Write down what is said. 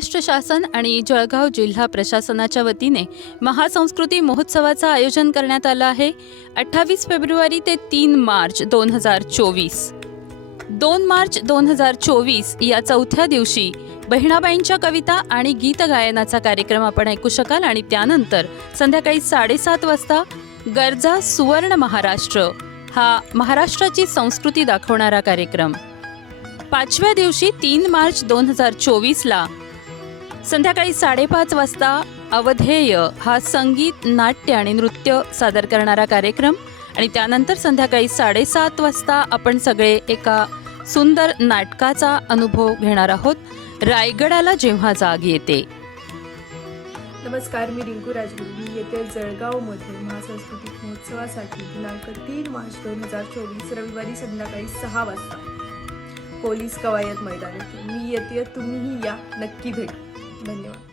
महाराष्ट्र शासन आणि जळगाव जिल्हा प्रशासनाच्या वतीने महासंस्कृती महोत्सवाचं आयोजन करण्यात आलं आहे अठ्ठावीस फेब्रुवारी ते तीन मार्च दोन हजार चोवीस दोन मार्च दोन हजार चोवीस या चौथ्या दिवशी बहिणाबाईंच्या कविता आणि गीत गायनाचा कार्यक्रम आपण ऐकू शकाल आणि त्यानंतर संध्याकाळी साडेसात वाजता गरजा सुवर्ण महाराष्ट्र हा महाराष्ट्राची संस्कृती दाखवणारा कार्यक्रम पाचव्या दिवशी तीन मार्च दोन हजार चोवीसला संध्याकाळी साडेपाच वाजता अवधेय हा संगीत नाट्य आणि नृत्य सादर करणारा कार्यक्रम आणि त्यानंतर संध्याकाळी साडेसात वाजता आपण सगळे एका सुंदर नाटकाचा अनुभव घेणार आहोत रायगडाला जेव्हा जाग येते नमस्कार मी रिंकू राजगुरू मी येते जळगावमध्ये महासांस्कृतिक महोत्सवासाठी दिनांक तीन मार्च दोन हजार चोवीस रविवारी संध्याकाळी सहा वाजता पोलीस कवायत मैदान येते मी येते तुम्हीही या नक्की भेट धन्यवाद